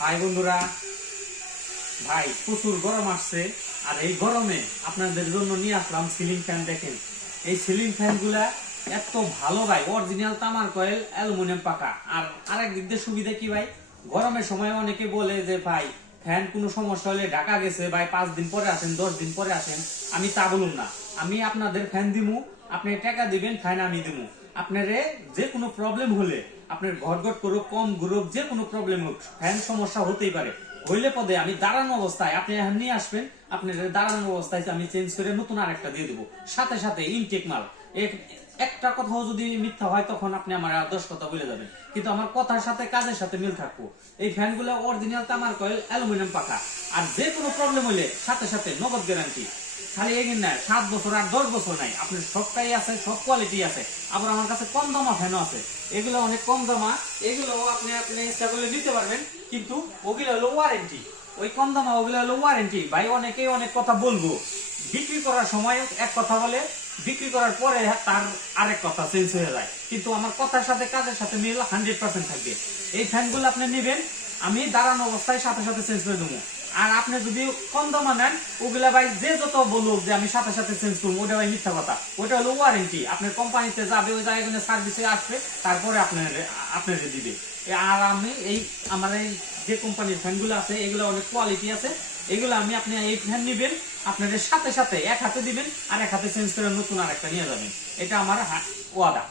High বন্ধুরা, ভাই প্রচুর গরম আসছে। আর এই গরমে আপনাদের জন্য নিয়ে আসলাম সিলিং ফ্যান। দেখেন এই সিলিং ফ্যান গুলা এত ভালো ভাই, অরিজিনাল তামার কয়েল, অ্যালুমিনিয়াম পাকা। আর আরেক দিক দিয়ে সুবিধা কি ভাই, গরমের সময় অনেকে বলে যে ভাই ফ্যান কোনো সমস্যা হলে ঢাকা গেছে ভাই, 5 দিন পরে আসেন, 10 দিন পরে আসেন। আমি তা বলুন না, আমি আপনাদের ফ্যান দিমু, আপনি টাকা দিবেন, ফ্যান আমি দিমু। আপনারে যে কোনো প্রবলেম হলে, আপনার ঘট করুক, কম ঘুরুক, যে কোনো প্রবলেম হোক, ফ্যান সমস্যা হতেই পারে। হইলে পদে আমি দাঁড়ানো অবস্থায় আপনি এখন নিয়ে আসবেন, আপনার দাঁড়ানো অবস্থায় আমি চেঞ্জ করে নতুন আরেকটা দিয়ে দেবো, সাথে সাথে ইনটেক মাল। একটা কথাও যদি মিথ্যা হয় তখন আপনি আমার 10 কথা বলে যাবেন, কিন্তু আমার কথার সাথে কাজের সাথে মিল থাকবো। এই ফ্যানগুলো অরিজিনাল তামার কয়েল, অ্যালুমিনিয়াম পাকা। আর যে কোনো প্রবলেম হলে সাথে সাথে নগদ গ্যারান্টি। খালি এগিয়ে না 7 বছর আর 10 বছর নাই, আপনার সবটাই আছে, সব কোয়ালিটি আছে। আবার আমার কাছে কম দামা ফ্যানও আছে, এগুলো অনেক কম দামা। এগুলো আপনি আপনি ইচ্ছা করলে নিতে পারবেন, কিন্তু ওগুলো হলো ওয়ারেন্টি। ওই কম দামা ওগুলো হলো ওয়ারেন্টি। ভাই অনেকেই অনেক কথা বলবো, বিক্রি করার সময় এক কথা বলে, বিক্রি করার পরে তার আরেক কথা চেঞ্জ হয়ে যায়। কিন্তু আমার কথার সাথে কাজের সাথে মিল 100% থাকবে। এই ফ্যানগুলো আপনি নেবেন, আমি দাঁড়ানো অবস্থায় সাথে সাথে চেঞ্জ করে দেবো। আর আপনি যদি কম দামা নেন, ওগুলা ভাই যে যত বলুক যে আমি সাথে সাথে চেঞ্জ করবো, ওটা ভাই মিথ্যা কথা। ওটা হলো ওয়ারেন্টি। আপনার কোম্পানিতে যাবে, ওই জায়গায় সার্ভিসে আসবে, তারপরে আপনাদের দিবে। আর আমি এই আমার এই যে কোম্পানির ফ্যানগুলো আছে, এগুলো অনেক কোয়ালিটি আছে। এগুলো আপনি এই ফ্যান নিবেন, আপনাদের সাথে সাথে এক হাতে দিবেন, আর এক হাতে চেঞ্জ করে নতুন আর একটা নিয়ে যাবেন। এটা আমার ওয়াদা।